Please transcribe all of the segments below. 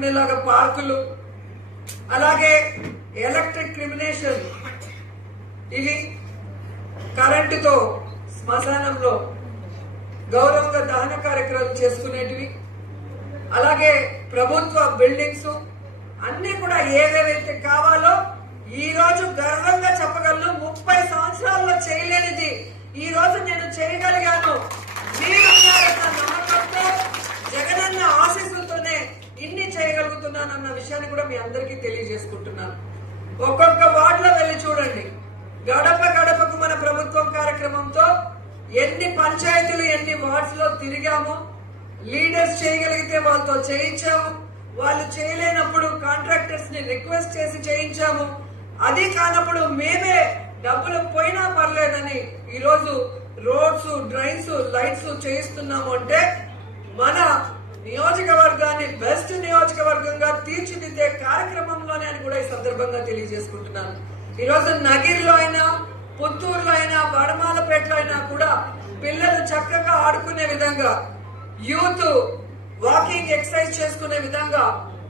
ఆడుకునేలాగా పార్కులు, అలాగే ఎలక్ట్రిక్ క్రిమినేషన్, ఇవి కరెంటుతో శ్మశానంలో గౌరవంగా దహన కార్యక్రమాలు చేసుకునేటివి, అలాగే ప్రభుత్వ బిల్డింగ్స్ అన్ని కూడా ఏవేవైతే కావాలో ఈ రోజు గర్వంగా చెప్పగలను. 30 సంవత్సరాల్లో చేయలేనిది ఈ రోజు నేను చేయగలిగాను. మీరున్నారన్న నమ్మకంతో, జగనన్న ఆశీస్సులతోనే ఇన్ని చేయగలుగుతున్నానన్న విషయాన్ని కూడా మీ అందరికీ తెలియజేసుకుంటున్నాను. ఒక్కొక్క వార్డులో వెళ్ళి చూడండి. గడప గడపకు మన ప్రభుత్వం కార్యక్రమంతో ఎన్ని పంచాయతీలు, ఎన్ని వార్డ్స్ లో తిరిగాము. లీడర్స్ చేయగలిగితే వాళ్ళతో చేయించాము, వాళ్ళు చేయలేనప్పుడు కాంట్రాక్టర్స్ ని రిక్వెస్ట్ చేసి చేయించాము. అది కానప్పుడు మేమే డబ్బులు పోయినా పర్లేదని ఈరోజు రోడ్స్, డ్రైన్స్, లైట్స్ చేయిస్తున్నాము. అంటే మన నియోజకవర్గాన్ని బెస్ట్ నియోజకవర్గంగా తీర్చిదిద్దే కార్యక్రమంలోనే అని కూడా ఈ సందర్భంగా తెలియజేసుకుంటున్నాను. ఈరోజు నగిరిలో అయినా, పుత్తూరులో అయినా, వడమాలపేటలో అయినా కూడా పిల్లలు చక్కగా ఆడుకునే విధంగా, యూత్ వాకింగ్ ఎక్సర్సైజ్ చేసుకునే విధంగా,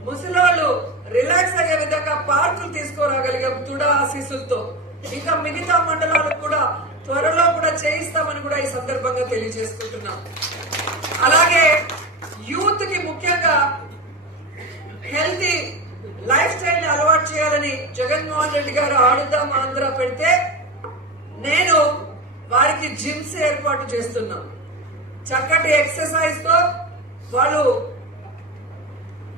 ముసలోళ్ళు రిలాక్స్ అయ్యే విధంగా పార్కులు తీసుకురాగలిగాం తుడా ఆశీస్సులతో. ఇంకా మిగతా మండలాలకు కూడా త్వరలో కూడా చేయిస్తామని కూడా ఈ సందర్భంగా తెలియజేసుకుంటున్నాం. అలాగే యూత్ కి ముఖ్యంగా హెల్తీ లైఫ్ స్టైల్ ని అలవాటు చేయాలని జగన్మోహన్ రెడ్డి గారు ఆడుదాం ఆంధ్ర పెడితే నేను వారికి జిమ్స్ ఏర్పాటు చేస్తున్నాం. చక్కటి ఎక్సర్సైజ్ తో వాళ్ళు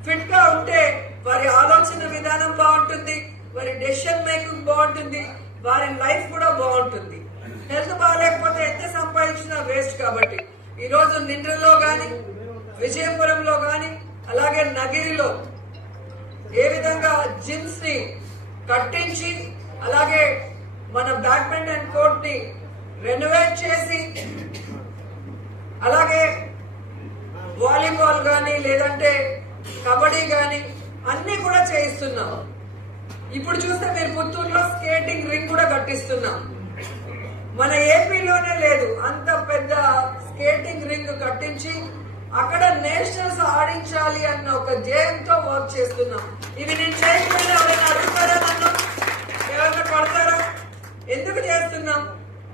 ఫిట్ గా ఉంటే వారి ఆలోచన విధానం బాగుంటుంది, వారి డెసిషన్ మేకింగ్ బాగుంటుంది, వారి లైఫ్ కూడా బాగుంటుంది. హెల్త్ బాగాలేకపోతే ఎంత సంపాదించినా వేస్ట్. కాబట్టి ఈ రోజు నిండ్రలో గాని, విజయపురంలో గాని, అలాగే నగిరిలో ఏ విధంగా జిమ్స్ ని కట్టించి, అలాగే మన బ్యాడ్మింటన్ కోర్ట్ ని రెనోవేట్ చేసి, అలాగే వాలీబాల్ గాని లేదంటే కబడ్డీ గాని అన్ని కూడా చేయిస్తున్నాం. ఇప్పుడు చూస్తే మీరు పుత్తూరులో స్కేటింగ్ రింగ్ కూడా కట్టిస్తున్నాం. మన ఏపీలోనే లేదు అంత పెద్ద స్కేటింగ్ రింగ్ కట్టించి అక్కడ నేషనల్స్ ఆడించాలి అన్న ఒక ధ్యేయంతో వర్క్ చేస్తున్నాం. ఇవి నేను చేయకపోయినా ఎవరైనా అడుగుతారా, నన్ను ఎవరైనా పడతారా? ఎందుకు చేస్తున్నాం?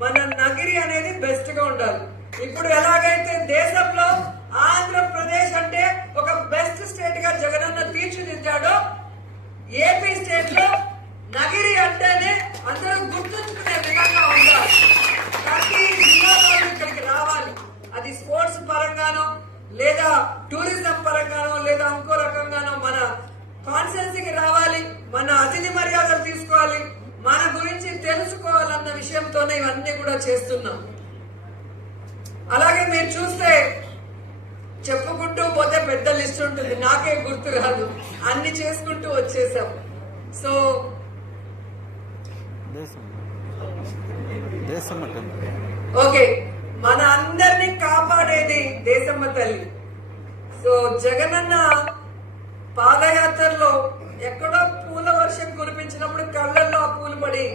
మన నగిరి అనేది బెస్ట్ గా ఉండాలి. ఇప్పుడు ఎలాగైతే దేశంలో ఆంధ్రప్రదేశ్ అంటే ఒక బెస్ట్ స్టేట్ గా జగనన్న తీర్చిదిద్దాడో, ఏపీ స్టేట్ లో నగిరి అంటేనే అందరూ గుర్తుంచుకునే విధంగా ఉండాలి. ప్రతి జిల్లాలో ఇక్కడికి రావాలి. అది స్పోర్ట్స్ పరంగానో, లేదా టూరిజం పరంగానో, లేదా ఇంకో రకంగానో మన కాన్స్టిట్యున్సీకి రావాలి. మన అతిథి మర్యాదలు తీసుకోవాలి, మన గురించి తెలుసుకోవాలన్న విషయంతోనే ఇవన్నీ కూడా చేస్తున్నాం. అలాగే మీరు చూస్తే చెప్పుకుంటూ పోతే పెద్ద లిస్ట్ ఉంటుంది, నాకే గుర్తు రాదు, అన్ని చేసుకుంటూ వచ్చేసాం. సో ఓకే, మన అందరినీ కాపాడేది దేశమ్మ తల్లి. సో జగనన్న పాదయాత్రలో ఎక్కడో పూల వర్షం కురిపించినప్పుడు కళ్ళల్లో ఆ పూలు పడి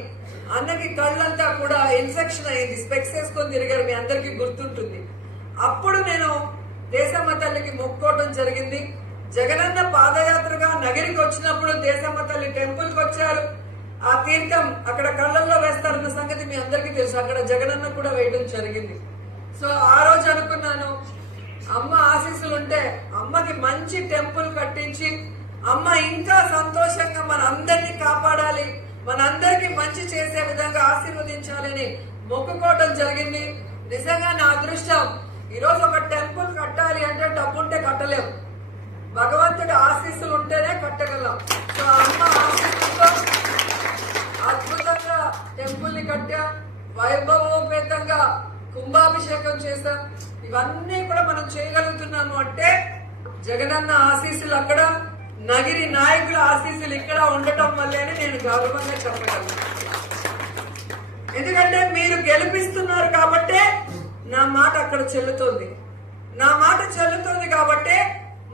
అన్నకి కళ్ళంతా కూడా ఇన్ఫెక్షన్ అయింది, స్పెక్స్ వేసుకొని తిరిగారు, మీ అందరికీ గుర్తుంటుంది. అప్పుడు నేను దేశమ్మ తల్లికి మొక్కోవడం జరిగింది. జగనన్న పాదయాత్రగా నగిరికి వచ్చినప్పుడు దేశమ్మ తల్లి టెంపుల్ కి వచ్చారు. ఆ తీర్థం అక్కడ కళ్ళల్లో వేస్తారన్న సంగతి మీ అందరికీ తెలుసు. అక్కడ జగనన్న కూడా వేయడం జరిగింది. సో ఆ రోజు అనుకున్నాను, అమ్మ ఆశీస్సులు ఉంటే అమ్మకి మంచి టెంపుల్ కట్టించి అమ్మ ఇంకా సంతోషంగా మన అందరినీ కాపాడాలి, మనందరికి మంచి చేసే విధంగా ఆశీర్వదించాలని మొక్కుకోవడం జరిగింది. నిజంగా నా అదృష్టం. ఈరోజు ఒక టెంపుల్ కట్టాలి అంటే డబ్బుంటే కట్టలేం, భగవంతుడి ఆశీస్సులు ఉంటేనే కట్టగలం. సో అమ్మ ఆశీస్సులతో అద్భుతంగా టెంపుల్ ని కట్టా, వైభవోపేతంగా కుంభాభిషేకం చేశాం. ఇవన్నీ కూడా మనం చేయగలుగుతున్నాము అంటే జగనన్న ఆశీస్సులు అక్కడ, నగిరి నాయకుల ఆశీస్సులు ఇక్కడ ఉండటం వల్లేనే నేను గౌరవంగా చెప్పగలను. ఎందుకంటే మీరు గెలిపిస్తున్నారు కాబట్టే నా మాట అక్కడ చెల్లుతోంది. నా మాట చెల్లుతోంది కాబట్టే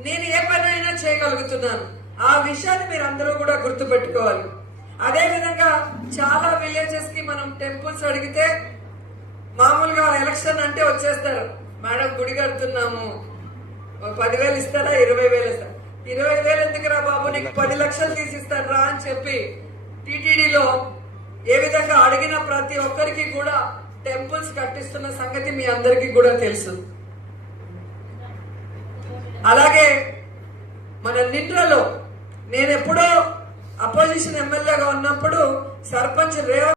నేను ఏ పనైనా చేయగలుగుతున్నాను. ఆ విషయాన్ని మీరు అందరూ కూడా గుర్తుపెట్టుకోవాలి. అదే విధంగా చాలా విలేజెస్ కి మనం టెంపుల్స్ అడిగితే మామూలుగా ఎలక్షన్ అంటే వచ్చేస్తారు, మేడం గుడి కడుతున్నాము 10,000 ఇస్తారా 20,000 ఇస్తారా. 20,000 ఎందుకురా బాబు, నీకు 10 లక్షలు తీసిస్తాను రా అని చెప్పి టీటీడీలో ఏ విధంగా అడిగిన ప్రతి ఒక్కరికి కూడా టెంపుల్స్ కట్టిస్తున్న సంగతి మీ అందరికీ కూడా తెలుసు. అలాగే మన నిండ్రలో నేను ఎప్పుడో అపోజిషన్ ఎమ్మెల్యేగా ఉన్నప్పుడు సర్పంచ్ రేవంత్